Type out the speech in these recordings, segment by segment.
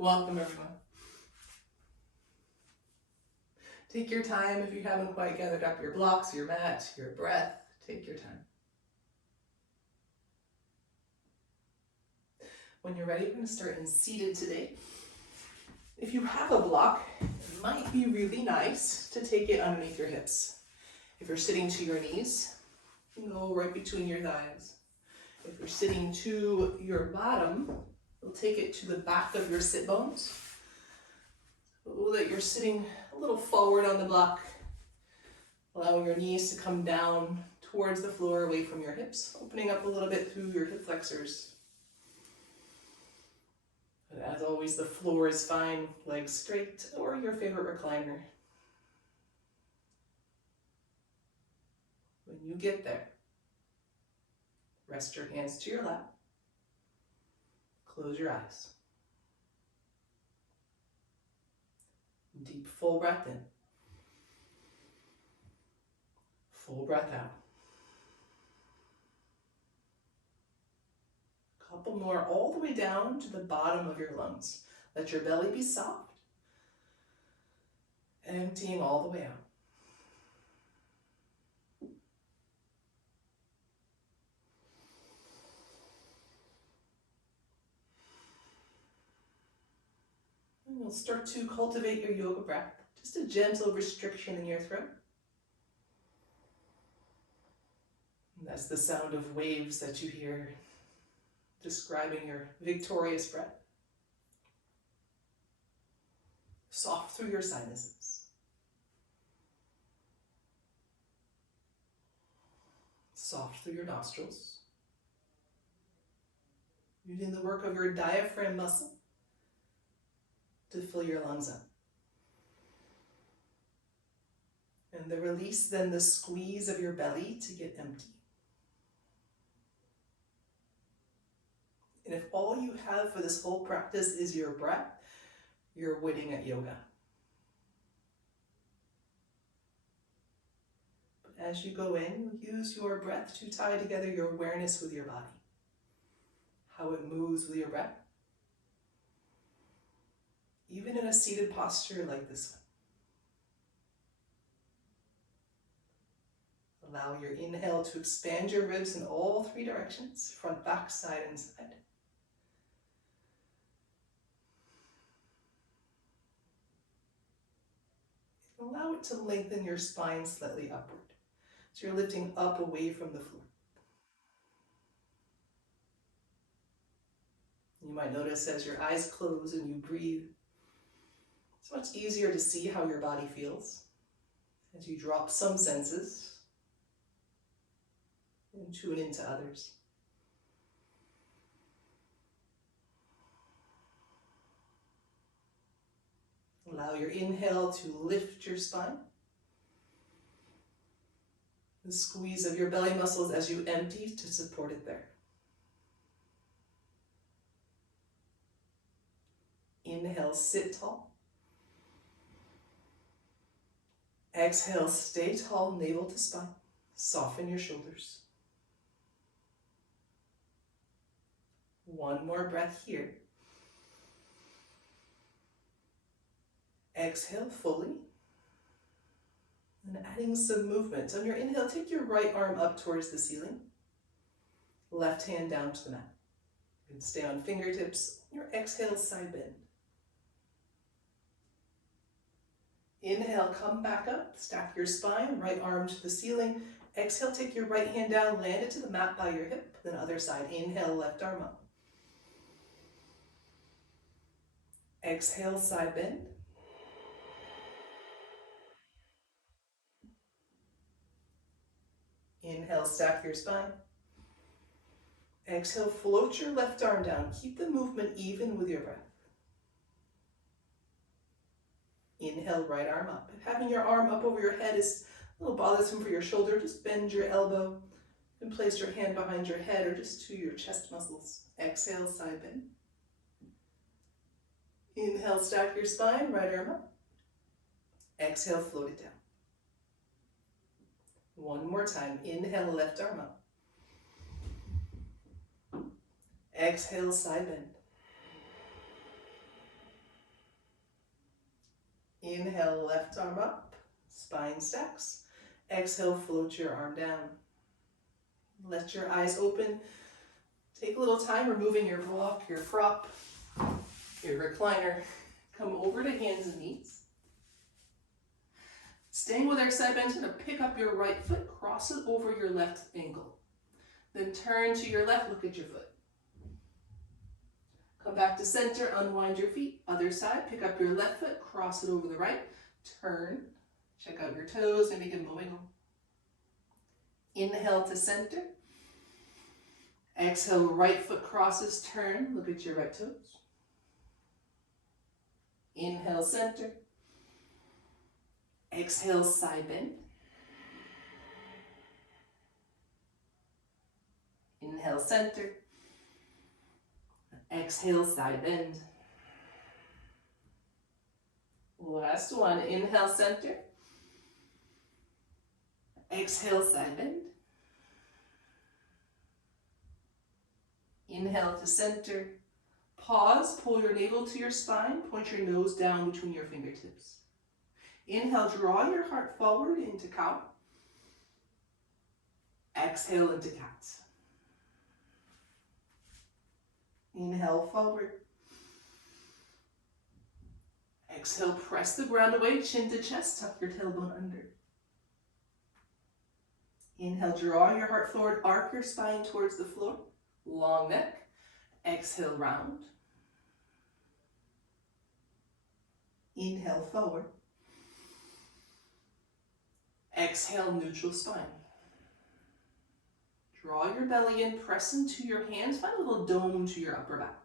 Welcome, everyone. Take your time if you haven't quite gathered up your blocks, your mat, your breath. Take your time. When you're ready, we're going to start in seated today. If you have a block, it might be really nice to take it underneath your hips. If you're sitting to your knees, go right between your thighs. If you're sitting to your bottom, you'll take it to the back of your sit bones, so that you're sitting a little forward on the block, allowing your knees to come down towards the floor, away from your hips, opening up a little bit through your hip flexors. But as always, the floor is fine, legs straight, or your favorite recliner. When you get there, rest your hands to your lap, close your eyes. Deep, full breath in. Full breath out. Couple more all the way down to the bottom of your lungs. Let your belly be soft. Emptying all the way out. And you'll start to cultivate your yoga breath. Just a gentle restriction in your throat. And that's the sound of waves that you hear describing your victorious breath. Soft through your sinuses. Soft through your nostrils. Using the work of your diaphragm muscle to fill your lungs up. And the release, then the squeeze of your belly to get empty. And if all you have for this whole practice is your breath, you're winning at yoga. But as you go in, use your breath to tie together your awareness with your body. How it moves with your breath. Even in a seated posture like this one. Allow your inhale to expand your ribs in all three directions, front, back, side, and side. Allow it to lengthen your spine slightly upward. So you're lifting up away from the floor. You might notice as your eyes close and you breathe, it's much easier to see how your body feels as you drop some senses and tune into others. Allow your inhale to lift your spine. The squeeze of your belly muscles as you empty to support it there. Inhale, sit tall. Exhale, stay tall, navel to spine. Soften your shoulders. One more breath here. Exhale fully. And adding some movement. On your inhale, take your right arm up towards the ceiling. Left hand down to the mat. You can stay on fingertips. Your exhale, side bend. Inhale, come back up. Stack your spine, right arm to the ceiling. Exhale, take your right hand down, land it to the mat by your hip. Then other side. Inhale, left arm up. Exhale, side bend. Inhale, stack your spine. Exhale, float your left arm down. Keep the movement even with your breath. Inhale, right arm up. If having your arm up over your head is a little bothersome for your shoulder, just bend your elbow and place your hand behind your head or just to your chest muscles. Exhale, side bend. Inhale, stack your spine, right arm up. Exhale, float it down. One more time. Inhale, left arm up. Exhale, side bend. Inhale, left arm up, spine stacks. Exhale, float your arm down. Let your eyes open. Take a little time removing your block, your prop, your recliner. Come over to hands and knees. Staying with our side bend, you're going to pick up your right foot, cross it over your left ankle. Then turn to your left, look at your foot. Come back to center, unwind your feet. Other side, pick up your left foot, cross it over the right. Turn, check out your toes, maybe give them a wiggle. Inhale to center. Exhale, right foot crosses, turn, look at your right toes. Inhale, center. Exhale, side bend. Inhale, center. Exhale, side bend. Last one, inhale, center. Exhale, side bend. Inhale to center. Pause, pull your navel to your spine, point your nose down between your fingertips. Inhale, draw your heart forward into cow. Exhale into cat. Inhale, forward. Exhale, press the ground away, chin to chest, tuck your tailbone under. Inhale, draw your heart forward, arc your spine towards the floor. Long neck. Exhale, round. Inhale, forward. Exhale, neutral spine. Draw your belly in, press into your hands, find a little dome to your upper back.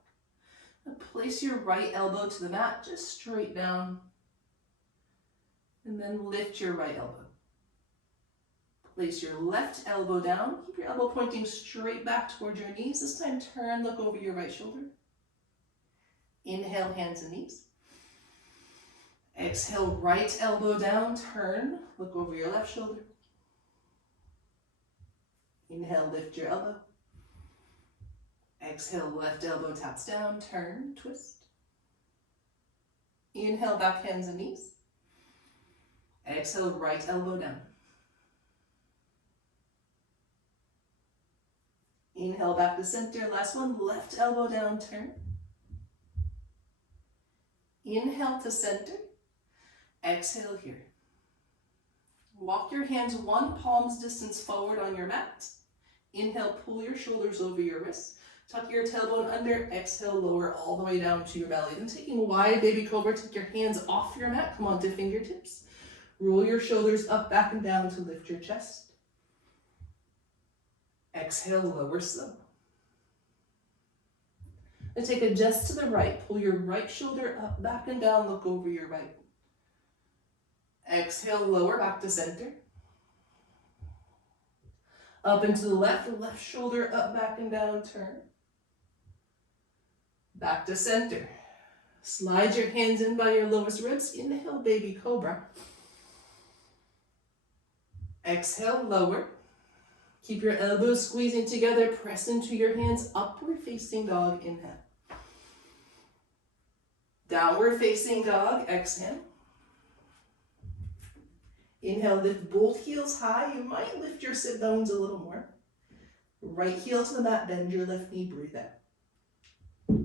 Now place your right elbow to the mat, just straight down. And then lift your right elbow. Place your left elbow down. Keep your elbow pointing straight back towards your knees. This time, turn, look over your right shoulder. Inhale, hands and knees. Exhale, right elbow down, turn, look over your left shoulder. Inhale, lift your elbow. Exhale, left elbow taps down, turn, twist. Inhale, back hands and knees. Exhale, right elbow down. Inhale, back to center. Last one, left elbow down, turn. Inhale to center. Exhale here. Walk your hands one palm's distance forward on your mat. Inhale, pull your shoulders over your wrists. Tuck your tailbone under. Exhale, lower all the way down to your belly. Then taking wide baby cobra, take your hands off your mat. Come onto fingertips. Roll your shoulders up, back, and down to lift your chest. Exhale, lower slow. Then take a just to the right. Pull your right shoulder up, back, and down. Look over your right. Exhale, lower, back to center. Up and to the left shoulder up, back, and down, turn. Back to center. Slide your hands in by your lowest ribs. Inhale, baby cobra. Exhale, lower. Keep your elbows squeezing together. Press into your hands. Upward facing dog, inhale. Downward facing dog, exhale. Inhale, lift both heels high. You might lift your sit bones a little more. Right heel to the mat, bend your left knee, breathe out.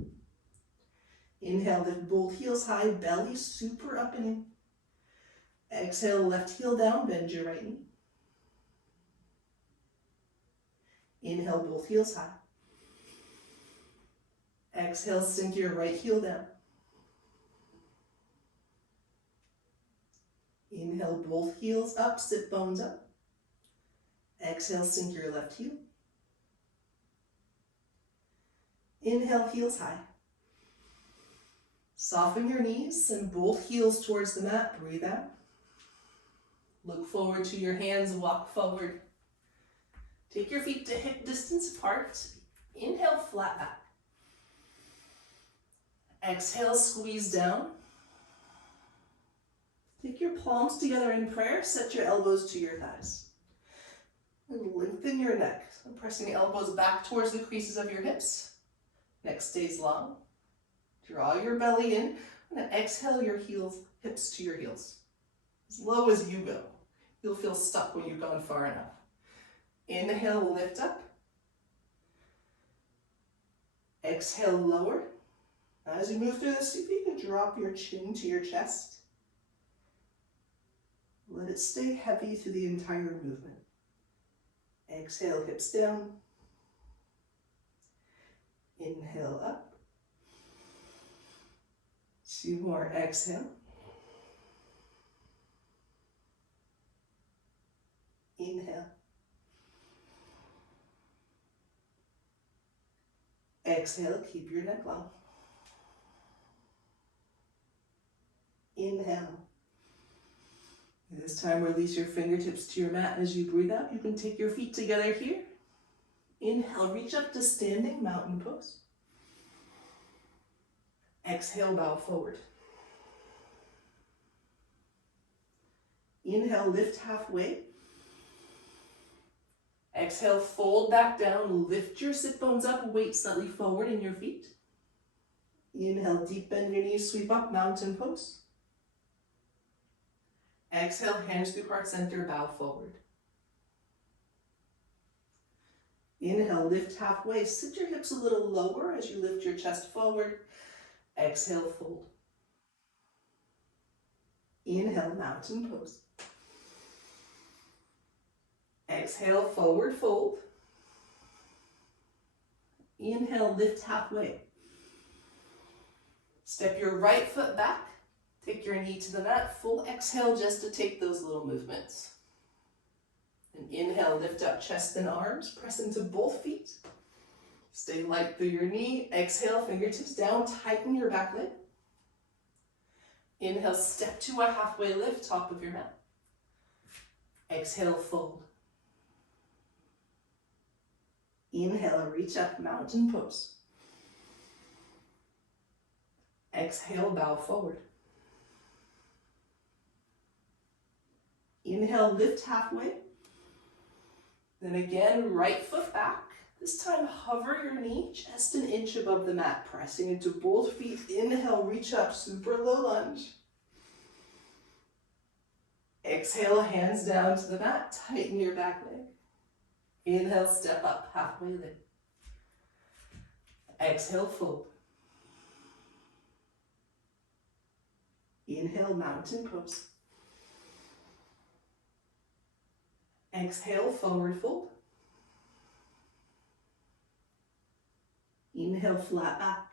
Inhale, lift both heels high, belly super up and in. Exhale, left heel down, bend your right knee. Inhale, both heels high. Exhale, sink your right heel down. Inhale, both heels up, sit bones up. Exhale, sink your left heel. Inhale, heels high. Soften your knees, send both heels towards the mat, breathe out. Look forward to your hands, walk forward. Take your feet to hip distance apart. Inhale, flat back. Exhale, squeeze down. Take your palms together in prayer. Set your elbows to your thighs. And lengthen your neck. So pressing the elbows back towards the creases of your hips. Neck stays long. Draw your belly in. And then exhale your heels hips to your heels. As low as you go. You'll feel stuck when you've gone far enough. Inhale, lift up. Exhale, lower. As you move through this, see if you can drop your chin to your chest. Let it stay heavy through the entire movement. Exhale, hips down. Inhale, up. 2 more, exhale. Inhale. Exhale, keep your neck long. Inhale. This time, release your fingertips to your mat as you breathe out. You can take your feet together here. Inhale, reach up to standing mountain pose. Exhale, bow forward. Inhale, lift halfway. Exhale, fold back down, lift your sit bones up, weight slightly forward in your feet. Inhale, deep bend your knees, sweep up, mountain pose. Exhale, hands through heart center, bow forward. Inhale, lift halfway, sit your hips a little lower as you lift your chest forward. Exhale, fold. Inhale, mountain pose. Exhale, forward fold. Inhale, lift halfway. Step your right foot back. Take your knee to the mat. Full exhale just to take those little movements. And inhale, lift up chest and arms. Press into both feet. Stay light through your knee. Exhale, fingertips down. Tighten your back leg. Inhale, step to a halfway lift, top of your mat. Exhale, fold. Inhale, reach up, mountain pose. Exhale, bow forward. Inhale, lift halfway. Then again, right foot back. This time, hover your knee just an inch above the mat, pressing into both feet. Inhale, reach up, super low lunge. Exhale, hands down to the mat, tighten your back leg. Inhale, step up, halfway lift. Exhale, fold. Inhale, mountain pose. Exhale, forward fold. Inhale, flat back.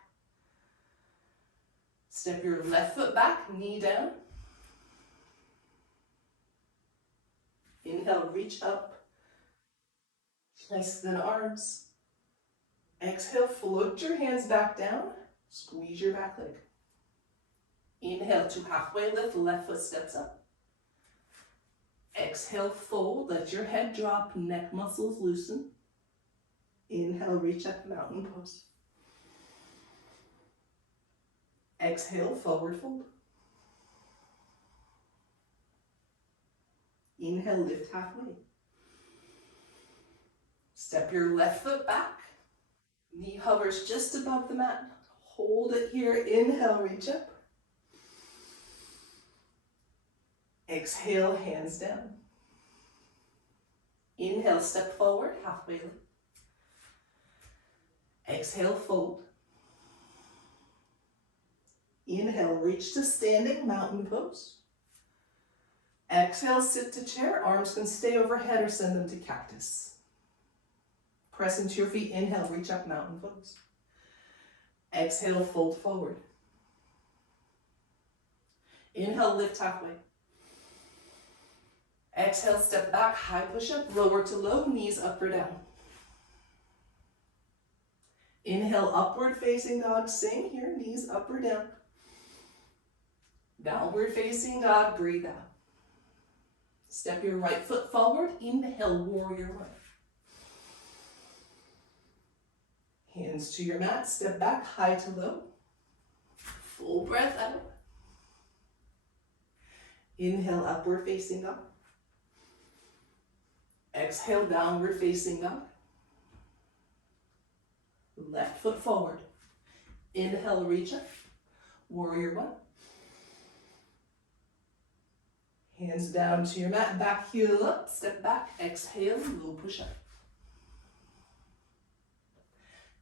Step your left foot back, knee down. Inhale, reach up. Chest and arms. Exhale, float your hands back down. Squeeze your back leg. Inhale to halfway lift, left foot steps up. Exhale, fold, let your head drop, neck muscles loosen. Inhale, reach up, mountain pose. Exhale, forward fold. Inhale, lift halfway. Step your left foot back. Knee hovers just above the mat. Hold it here. Inhale, reach up. Exhale, hands down. Inhale, step forward, halfway lift. Exhale, fold. Inhale, reach to standing mountain pose. Exhale, sit to chair. Arms can stay overhead or send them to cactus. Press into your feet. Inhale, reach up, mountain pose. Exhale, fold forward. Inhale, lift halfway. Exhale, step back, high push-up, lower to low, knees up or down. Inhale, upward facing dog, same here, knees up or down. Downward facing dog, breathe out. Step your right foot forward, inhale, warrior one. Hands to your mat, step back, high to low. Full breath out. Inhale, upward facing dog. Exhale, downward facing dog. Left foot forward. Inhale, reach up. Warrior one. Hands down to your mat, back heel up, step back, exhale, low push-up.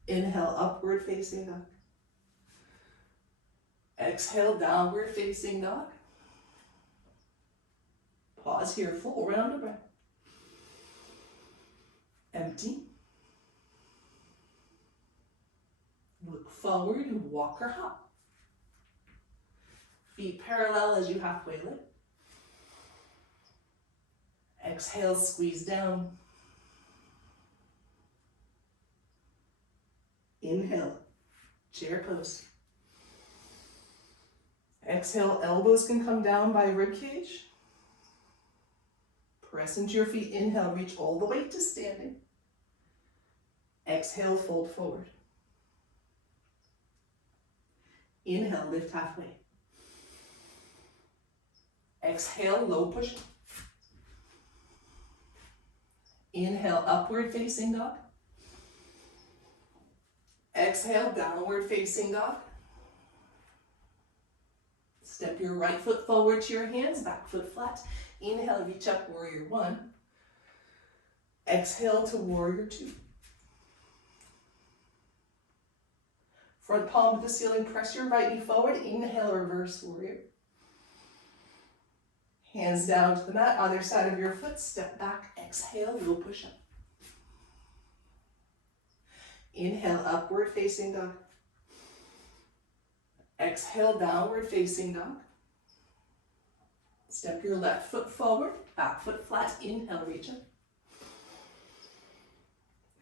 Inhale, upward facing dog. Exhale, downward facing dog. Pause here, full round of breath. Empty. Look forward and walk or hop. Feet parallel as you halfway lift. Exhale, squeeze down. Inhale, chair pose. Exhale, elbows can come down by rib cage. Press into your feet. Inhale, reach all the way to standing. Exhale, fold forward. Inhale, lift halfway. Exhale, low push. Inhale, upward facing dog. Exhale, downward facing dog. Step your right foot forward to your hands, back foot flat. Inhale, reach up, warrior one. Exhale to warrior two. Front palm to the ceiling, press your right knee forward. Inhale, reverse warrior. Hands down to the mat, other side of your foot, step back, exhale, low push up. Inhale, upward facing dog. Exhale, downward facing dog. Step your left foot forward, back foot flat, inhale, reach up.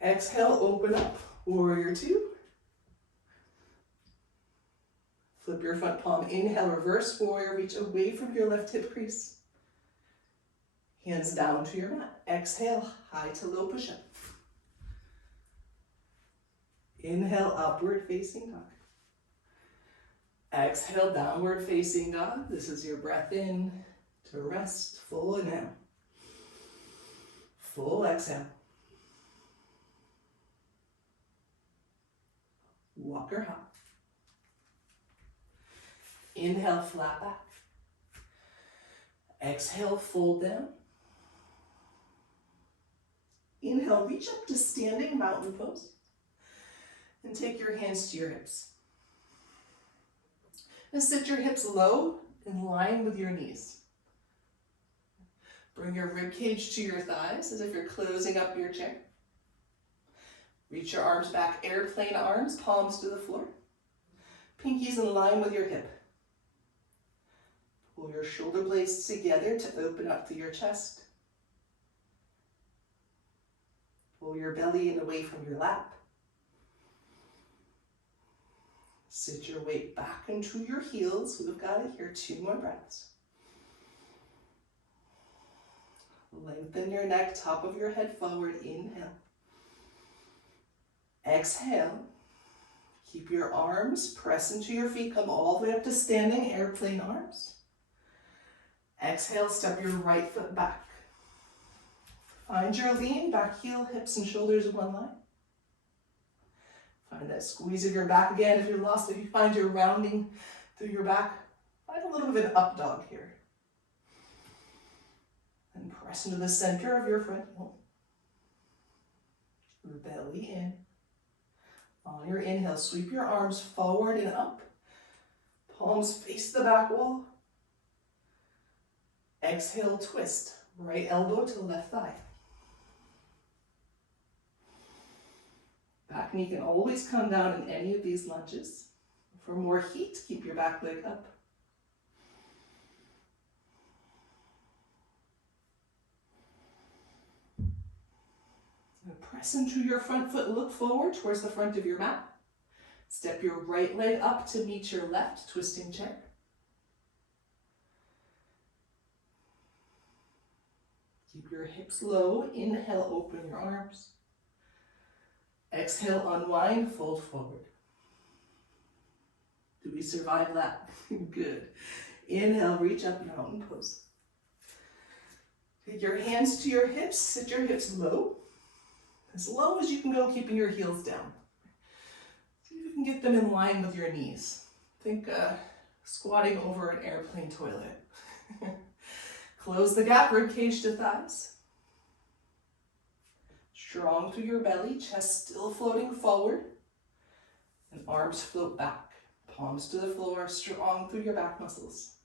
Exhale, open up, warrior two. Flip your front palm, inhale, reverse warrior, reach away from your left hip crease. Hands down to your mat. Exhale, high to low push-up. Inhale, upward facing dog. Exhale, downward facing dog. This is your breath in to rest. Full inhale. Full exhale. Walk or hop. Inhale, flat back. Exhale, fold down. Inhale, reach up to standing mountain pose. And take your hands to your hips. Now sit your hips low in line with your knees. Bring your rib cage to your thighs as if you're closing up your chair. Reach your arms back, airplane arms, palms to the floor. Pinkies in line with your hip. Pull your shoulder blades together to open up to your chest. Pull your belly in away from your lap. Sit your weight back into your heels. We've got it here. 2 more breaths. Lengthen your neck, top of your head forward. Inhale. Exhale. Keep your arms, press into your feet, come all the way up to standing, airplane arms. Exhale, step your right foot back. Find your lean, back heel, hips and shoulders in one line. Find that squeeze of your back again. If you're lost, if you find you're rounding through your back, find a little bit of an up dog here. And press into the center of your front heel. Belly in. On your inhale, sweep your arms forward and up. Palms face the back wall. Exhale, twist. Right elbow to left thigh. Back knee can always come down in any of these lunges. For more heat, keep your back leg up. Now press into your front foot, look forward towards the front of your mat. Step your right leg up to meet your left, twisting chair. Keep your hips low. Inhale, open your arms. Exhale, unwind, fold forward. Do we survive that? Good. Inhale, reach up, mountain pose. Take your hands to your hips, sit your hips low. As low as you can go, keeping your heels down. See if you can get them in line with your knees. Think squatting over an airplane toilet. Close the gap, rib cage to thighs. Strong through your belly, chest still floating forward. And arms float back. Palms to the floor, strong through your back muscles.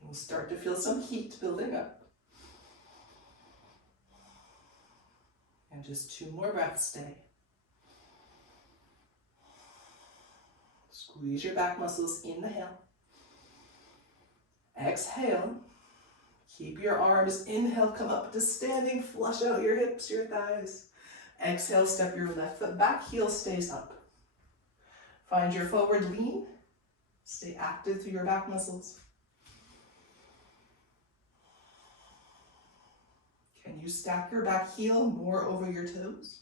We'll start to feel some heat building up. And just 2 more breaths, stay. Squeeze your back muscles, inhale. Exhale. Keep your arms, inhale, come up to standing, flush out your hips, your thighs. Exhale, step your left foot back, heel stays up. Find your forward lean. Stay active through your back muscles. Can you stack your back heel more over your toes?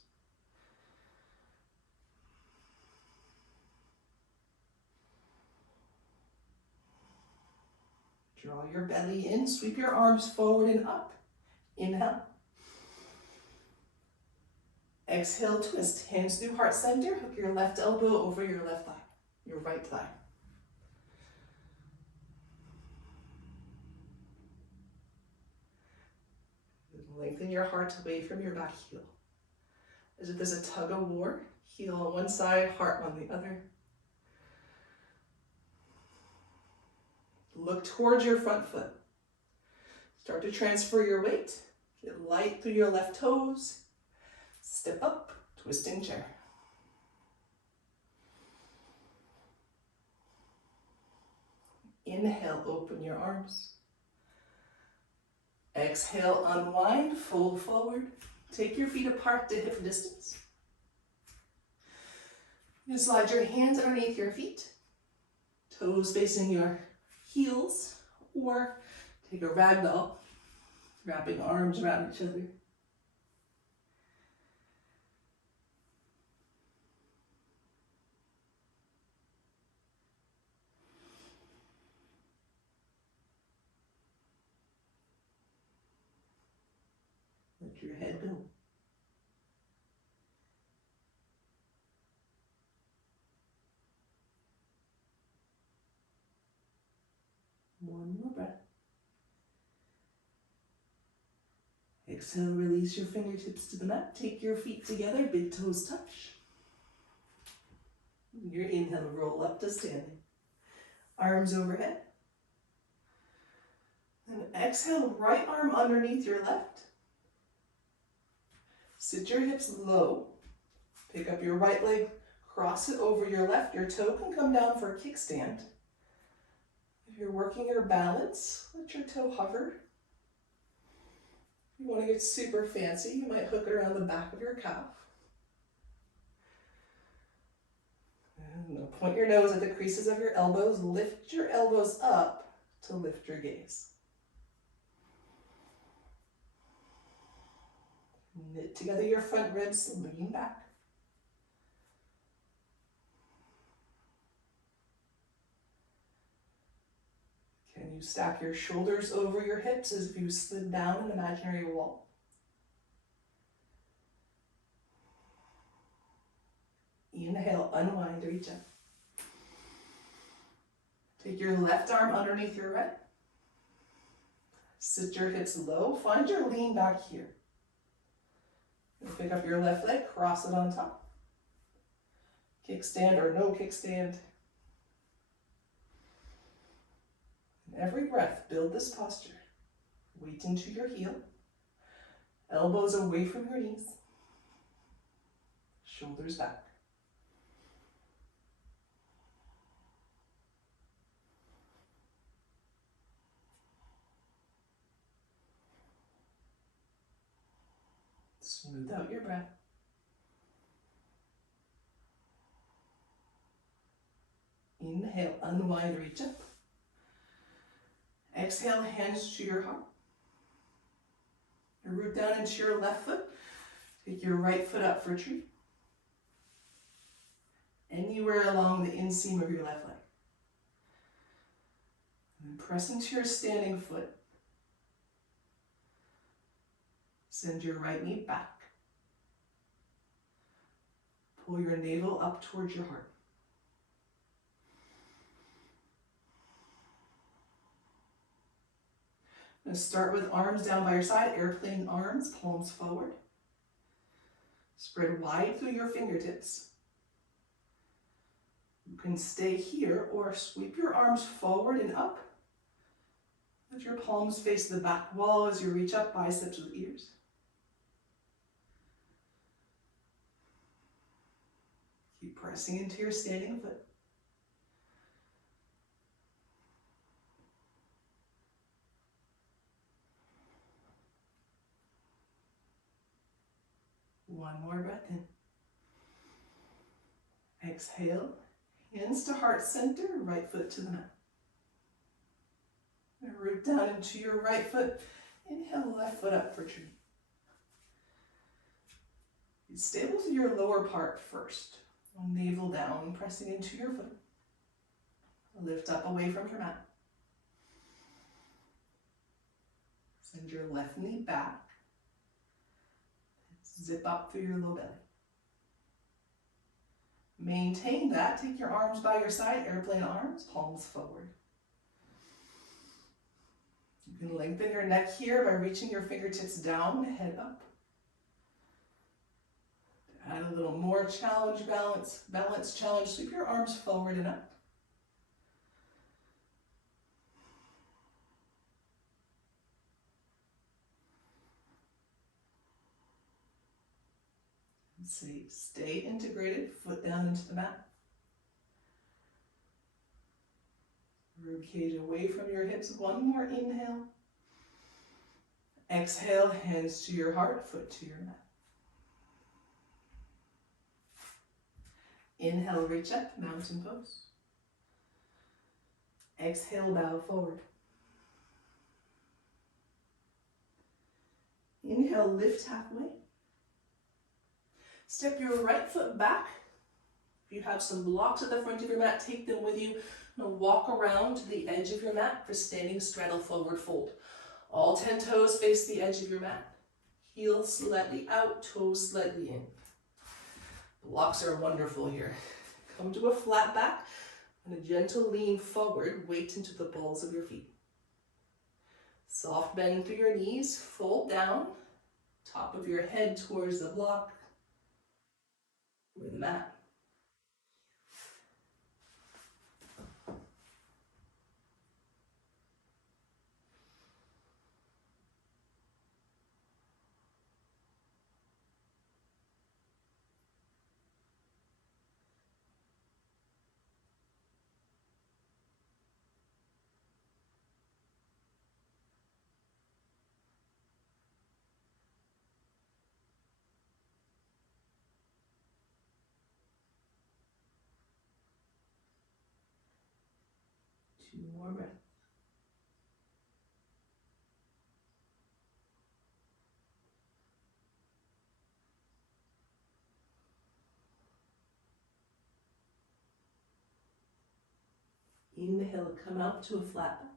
Draw your belly in, sweep your arms forward and up. Inhale. Exhale, twist. Hands through heart center. Hook your left elbow over your left thigh, your right thigh. Lengthen your heart away from your back heel. As if there's a tug of war. Heel on one side, heart on the other. Look towards your front foot. Start to transfer your weight. Get light through your left toes. Step up, twisting chair. Inhale, open your arms. Exhale, unwind, fold forward. Take your feet apart to hip distance. You slide your hands underneath your feet. Toes facing your heels, or take a ragdoll, wrapping arms around each other. Let your head go. One more breath. Exhale, release your fingertips to the mat. Take your feet together, big toes touch. Your inhale, roll up to standing. Arms overhead. And exhale, right arm underneath your left. Sit your hips low. Pick up your right leg, cross it over your left. Your toe can come down for a kickstand. If you're working your balance, let your toe hover. If you want to get super fancy, you might hook it around the back of your calf. And point your nose at the creases of your elbows. Lift your elbows up to lift your gaze. Knit together your front ribs, lean back. Can you stack your shoulders over your hips as if you slid down an imaginary wall? Inhale, unwind, reach up. Take your left arm underneath your right. Sit your hips low, find your lean back here. Pick up your left leg, cross it on top. Kickstand or no kickstand. Every breath, build this posture. Weight into your heel. Elbows away from your knees. Shoulders back. Smooth out your breath. Inhale, unwind, reach up. Exhale, hands to your heart. Root down into your left foot. Take your right foot up for tree. Anywhere along the inseam of your left leg. And press into your standing foot. Send your right knee back. Pull your navel up towards your heart. I'm going to start with arms down by your side, airplane arms, palms forward. Spread wide through your fingertips. You can stay here or sweep your arms forward and up. Let your palms face the back wall as you reach up, biceps with ears. Keep pressing into your standing foot. One more breath in. Exhale, hands to heart center, right foot to the mat. And root down into your right foot. Inhale, left foot up for tree. Stay with your lower part first. Navel down, pressing into your foot. Lift up away from your mat. Send your left knee back. Zip up through your low belly. Maintain that. Take your arms by your side, airplane arms, palms forward. You can lengthen your neck here by reaching your fingertips down, head up. Add a little more challenge, balance, challenge. Sweep your arms forward and up. Stay integrated, foot down into the mat. Rib cage away from your hips. One more inhale. Exhale, hands to your heart, foot to your mat. Inhale, reach up, mountain pose. Exhale, bow forward. Inhale, lift halfway. Step your right foot back. If you have some blocks at the front of your mat, take them with you. Now walk around to the edge of your mat for standing straddle forward fold. All 10 toes face the edge of your mat. Heels slightly out, toes slightly in. Blocks are wonderful here. Come to a flat back and a gentle lean forward, weight into the balls of your feet. Soft bend through your knees, fold down, top of your head towards the block or the mat. Two more breaths. Inhale, come out to a flat back.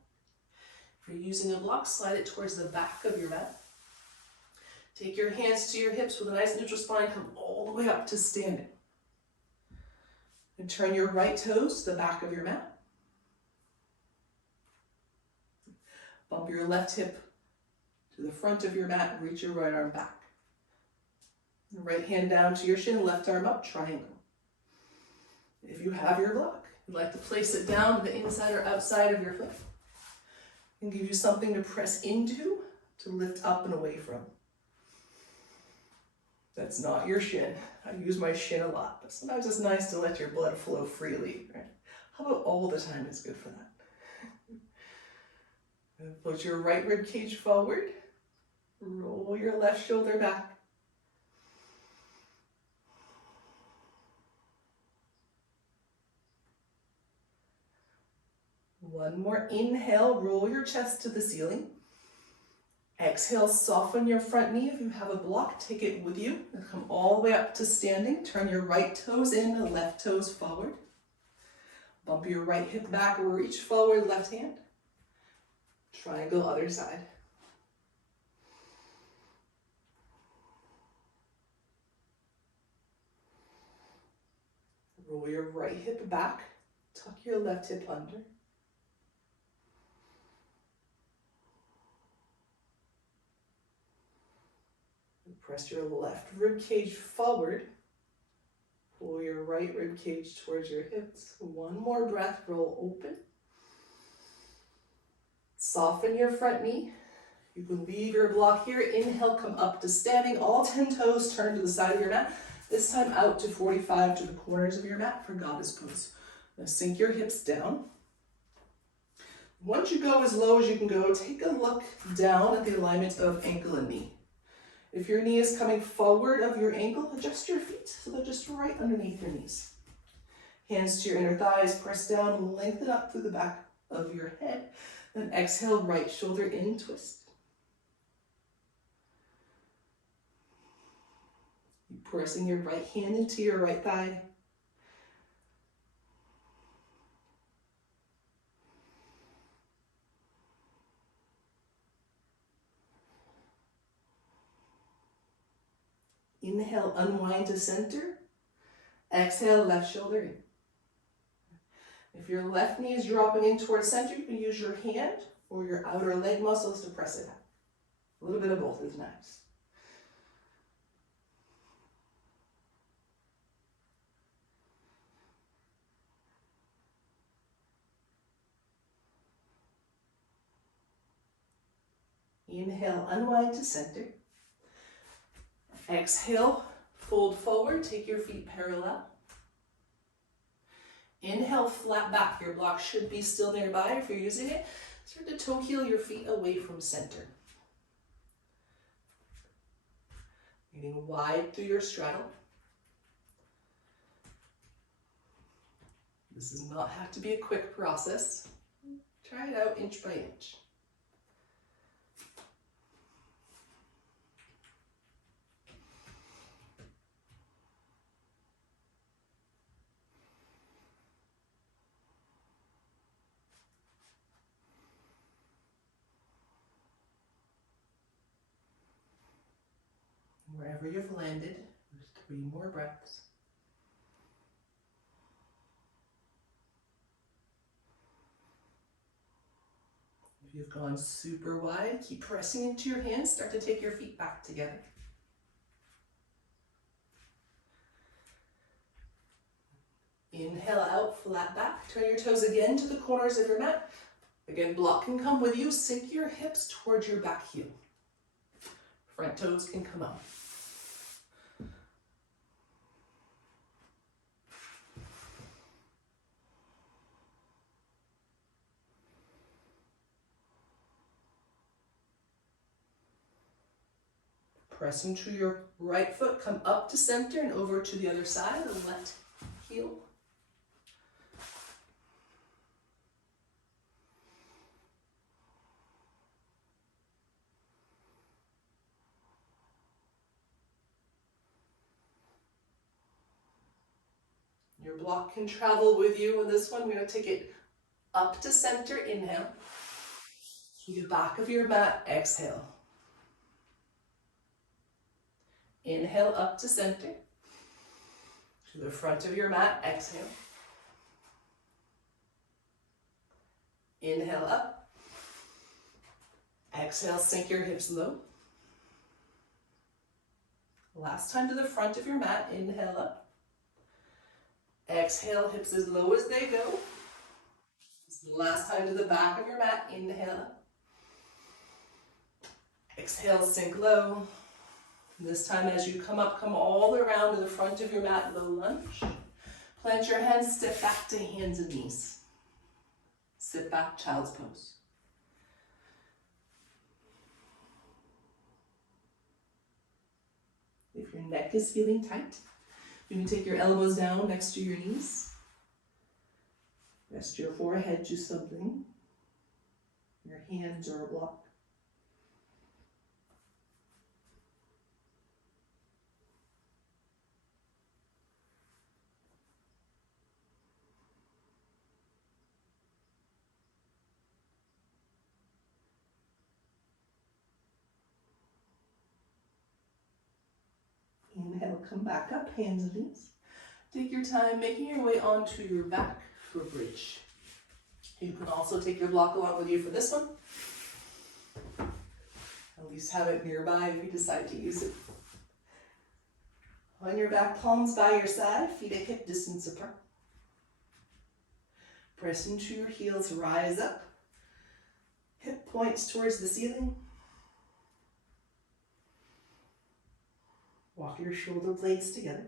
If you're using a block, slide it towards the back of your mat. Take your hands to your hips with a nice neutral spine, come all the way up to standing. And turn your right toes to the back of your mat. Bump your left hip to the front of your mat, reach your right arm back. Right hand down to your shin, left arm up, triangle. If you have your block, you'd like to place it down to the inside or outside of your foot. And give you something to press into, to lift up and away from. That's not your shin. I use my shin a lot, but sometimes it's nice to let your blood flow freely, right? How about all the time is good for that? And put your right rib cage forward. Roll your left shoulder back. One more inhale, roll your chest to the ceiling. Exhale, soften your front knee. If you have a block, take it with you. And come all the way up to standing. Turn your right toes in, the left toes forward. Bump your right hip back, reach forward, left hand. Triangle other side. Roll your right hip back, tuck your left hip under. Press your left rib cage forward. Pull your right rib cage towards your hips. One more breath, roll open. Soften your front knee. You can leave your block here. Inhale, come up to standing. All 10 toes turn to the side of your mat. This time out to 45 to the corners of your mat for goddess pose. Now sink your hips down. Once you go as low as you can go, take a look down at the alignment of ankle and knee. If your knee is coming forward of your ankle, adjust your feet so they're just right underneath your knees. Hands to your inner thighs, press down and lengthen up through the back of your head. Then exhale, right shoulder in, twist. Keep pressing your right hand into your right thigh. Inhale, unwind to center. Exhale, left shoulder in. If your left knee is dropping in towards center, you can use your hand or your outer leg muscles to press it out. A little bit of both is nice. Inhale, unwind to center. Exhale, fold forward, take your feet parallel. Inhale, flat back. Your block should be still nearby if you're using it. Start to toe heel your feet away from center. Getting wide through your straddle. This does not have to be a quick process. Try it out inch by inch. Wherever you've landed, there's 3 more breaths. If you've gone super wide, keep pressing into your hands. Start to take your feet back together. Inhale out, flat back. Turn your toes again to the corners of your mat. Again, block can come with you. Sink your hips towards your back heel. Front toes can come up. Press into your right foot, come up to center and over to the other side, the left heel. Your block can travel with you. In this one, we're going to take it up to center, inhale. To the back of your mat, exhale. Inhale up to center. To the front of your mat, exhale. Inhale up. Exhale, sink your hips low. Last time to the front of your mat, inhale up. Exhale, hips as low as they go. This is the last time to the back of your mat, inhale up. Exhale, sink low. This time as you come up, come all the way around to the front of your mat, low lunge. Plant your hands, step back to hands and knees. Sit back, child's pose. If your neck is feeling tight, you can take your elbows down next to your knees. Rest your forehead to something. Your hands are a block. Inhale, come back up, hands and knees. Take your time making your way onto your back for bridge. You can also take your block along with you for this one. At least have it nearby if you decide to use it. On your back, palms by your side, feet at hip distance apart. Press into your heels, rise up. Hip points towards the ceiling. Walk your shoulder blades together.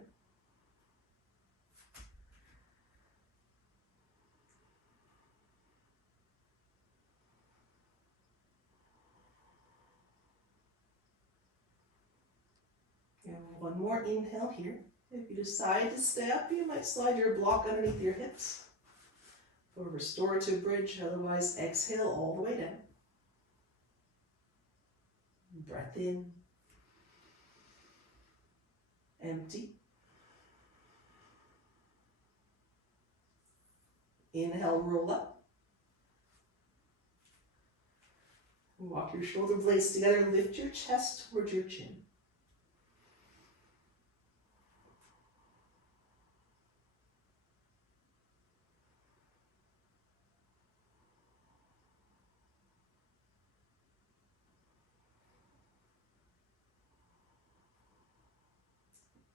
And one more inhale here. If you decide to stay up, you might slide your block underneath your hips for restorative bridge. Otherwise, exhale all the way down. Breath in. Empty. Inhale, roll up. Walk your shoulder blades together. Lift your chest towards your chin.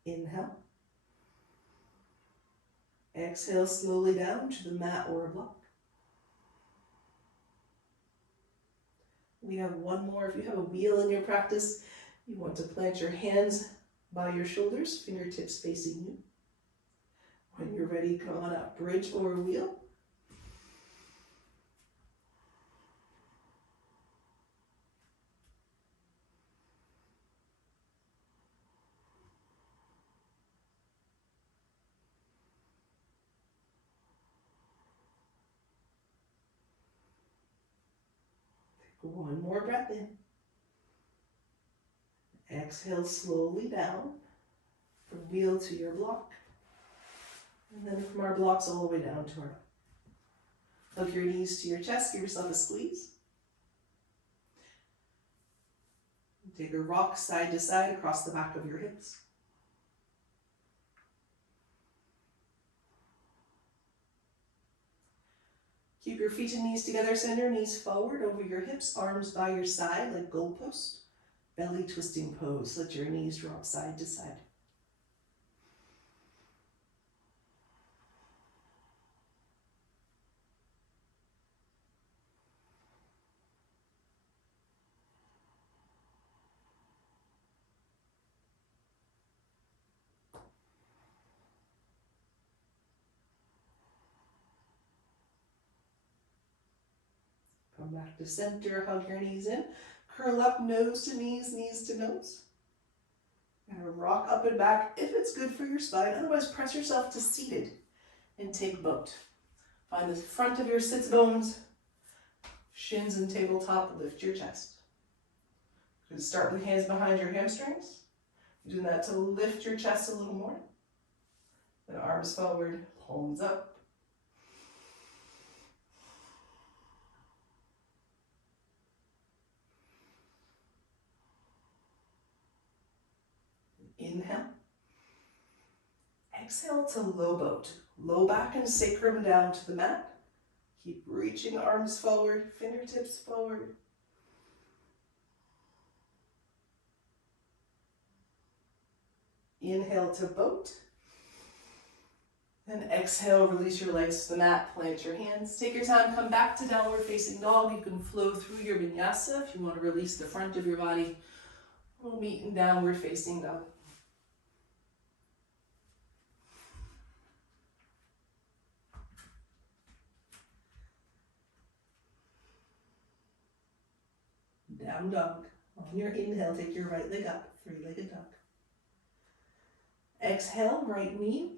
Inhale. Exhale slowly down to the mat or a block. We have one more. If you have a wheel in your practice, you want to plant your hands by your shoulders, fingertips facing you. When you're ready, come on up, bridge or wheel. One more breath in. Exhale slowly down from wheel to your block. And then from our blocks all the way down to our mat. Hug your knees to your chest, give yourself a squeeze. Take a rock side to side across the back of your hips. Keep your feet and knees together, send your knees forward over your hips, arms by your side like goalpost. Belly twisting pose, let your knees drop side to side. Come back to center, hug your knees in. Curl up, nose to knees, knees to nose. And rock up and back if it's good for your spine. Otherwise, press yourself to seated and take boat. Find the front of your sits bones, shins and tabletop, lift your chest. You can start with hands behind your hamstrings. You're doing that to lift your chest a little more. Then arms forward, palms up. Inhale. Exhale to low boat. Low back and sacrum down to the mat. Keep reaching arms forward, fingertips forward. Inhale to boat. And exhale, release your legs to the mat, plant your hands. Take your time, come back to downward facing dog. You can flow through your vinyasa if you want to release the front of your body. We'll meet in downward facing dog. Down dog. On your inhale, take your right leg up, three-legged dog. Exhale, right knee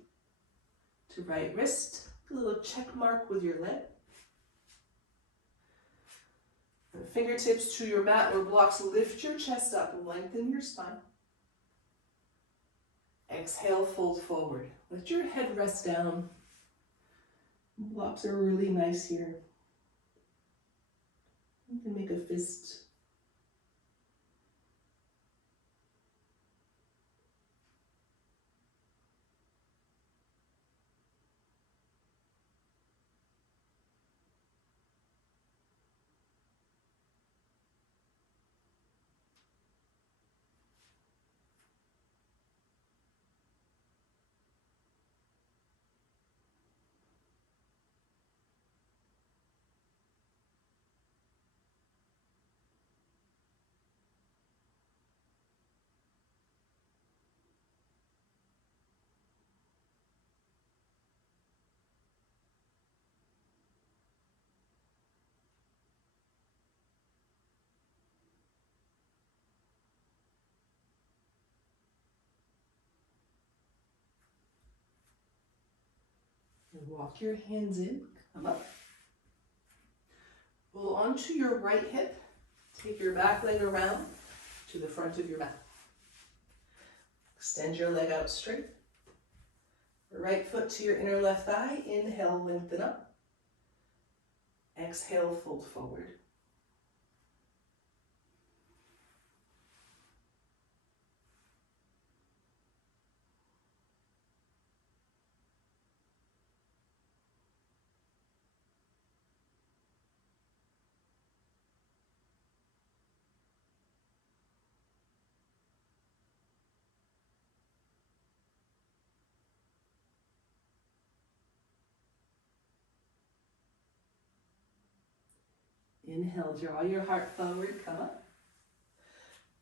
to right wrist. A little check mark with your leg. And fingertips to your mat or blocks. Lift your chest up and lengthen your spine. Exhale, fold forward. Let your head rest down. Blocks are really nice here. You can make a fist. And walk your hands in, come up. Pull onto your right hip. Take your back leg around to the front of your mat. Extend your leg out straight. Right foot to your inner left thigh. Inhale, lengthen up. Exhale, fold forward. Inhale, draw your heart forward, come up.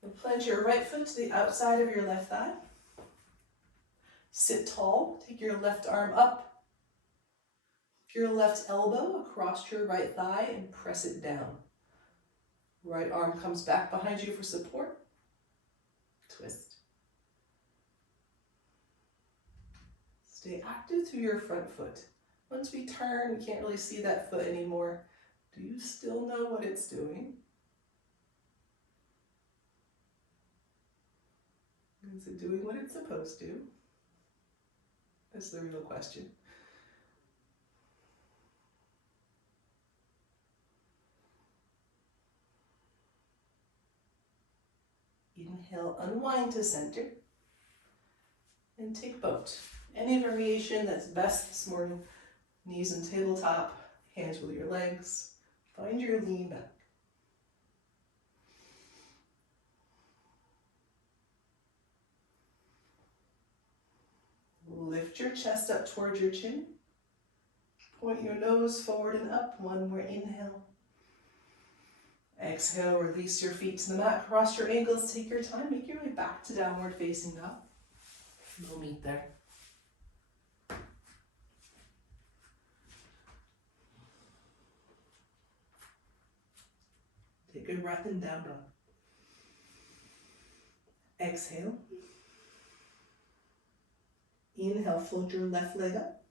And plunge your right foot to the outside of your left thigh. Sit tall, take your left arm up. Your left elbow across your right thigh and press it down. Right arm comes back behind you for support. Twist. Stay active through your front foot. Once we turn, we can't really see that foot anymore. Do you still know what it's doing? Is it doing what it's supposed to? That's the real question. Inhale, unwind to center. And take boat. Any variation that's best this morning. Knees and tabletop, hands with your legs. Find your lean back. Lift your chest up towards your chin. Point your nose forward and up. One more inhale. Exhale, release your feet to the mat. Cross your ankles, take your time. Make your way back to downward facing dog. We'll meet there. Take a breath in down dog. Exhale. Inhale, fold your left leg up.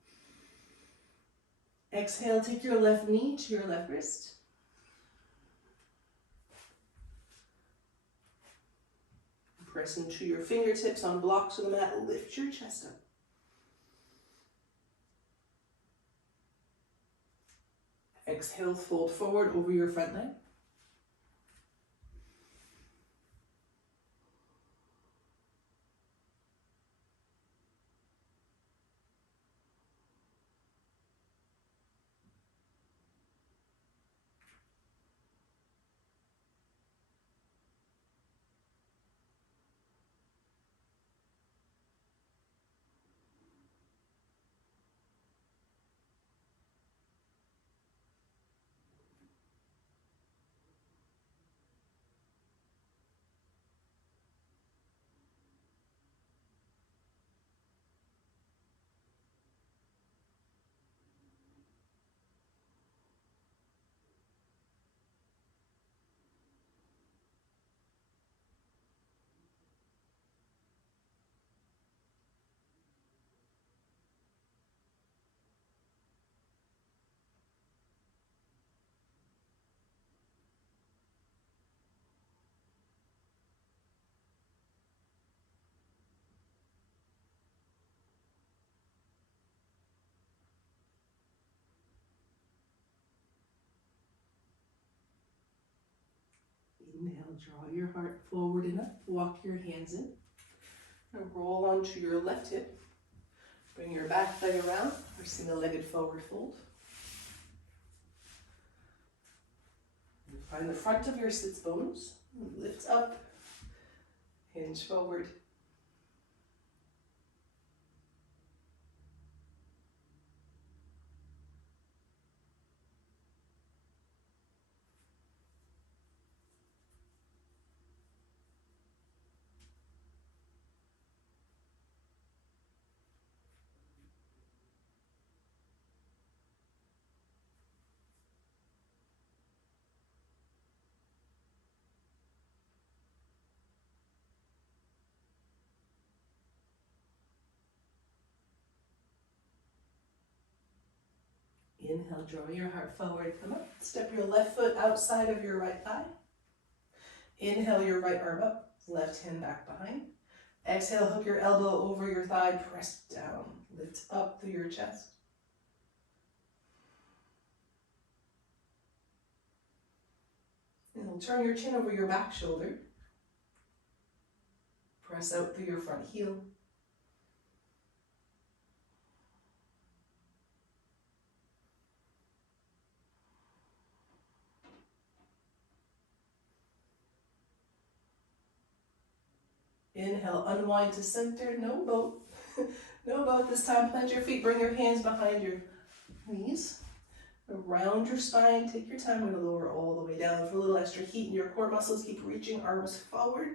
Exhale, take your left knee to your left wrist. Press into your fingertips on blocks of the mat. Lift your chest up. Exhale, fold forward over your front leg. Inhale, draw your heart forward and up. Walk your hands in. And roll onto your left hip. Bring your back leg around for single-legged forward fold. And find the front of your sits bones. Lift up, hinge forward. Inhale, draw your heart forward, come up. Step your left foot outside of your right thigh. Inhale your right arm up, left hand back behind. Exhale, hook your elbow over your thigh, press down, lift up through your chest. And turn your chin over your back shoulder. Press out through your front heel. Inhale, unwind to center, no boat. No boat this time. Plant your feet, bring your hands behind your knees. Around your spine, take your time. We're going to lower all the way down for a little extra heat in your core muscles. Keep reaching arms forward,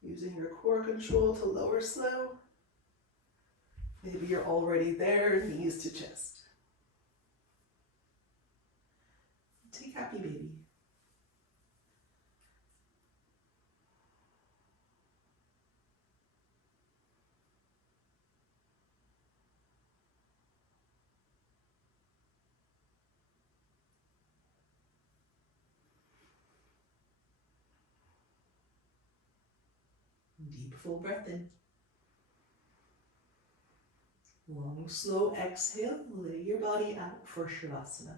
using your core control to lower slow. Maybe you're already there, knees to chest. Take happy baby. Deep full breath in. Long, slow exhale. Lay your body out for Shavasana.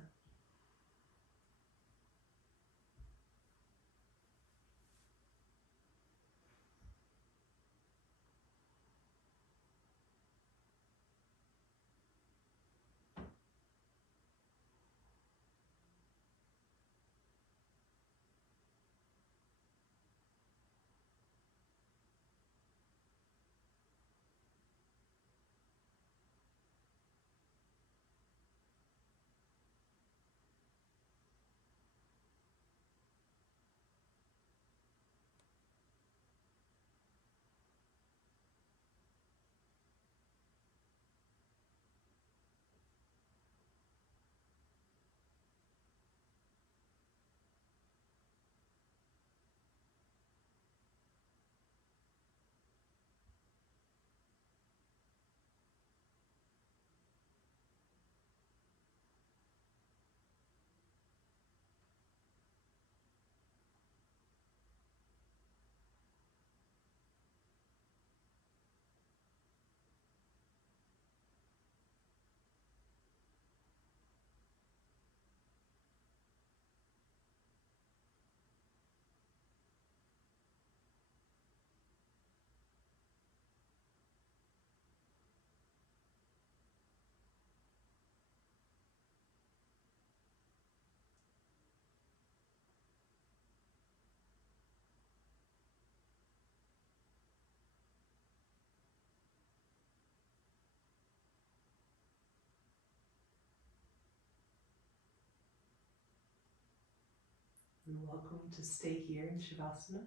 You're welcome to stay here in Shavasana.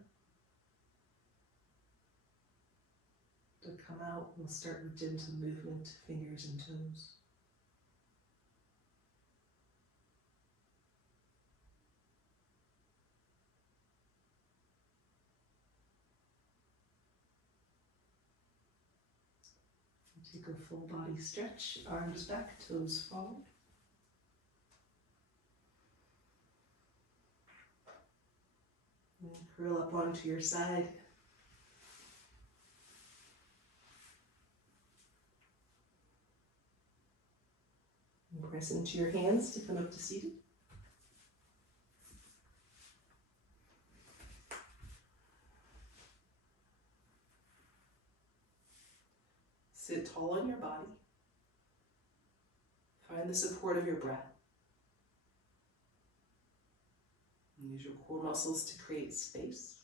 To come out, we'll start with gentle movement, fingers and toes. Take a full body stretch, arms back, toes forward. And curl up onto your side. And press into your hands to come up to seated. Sit tall on your body. Find the support of your breath. And use your core muscles to create space.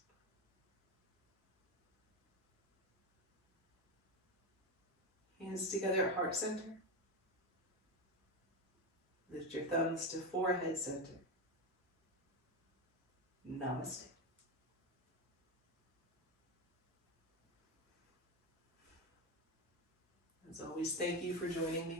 Hands together at heart center. Lift your thumbs to forehead center. Namaste. As always, thank you for joining me.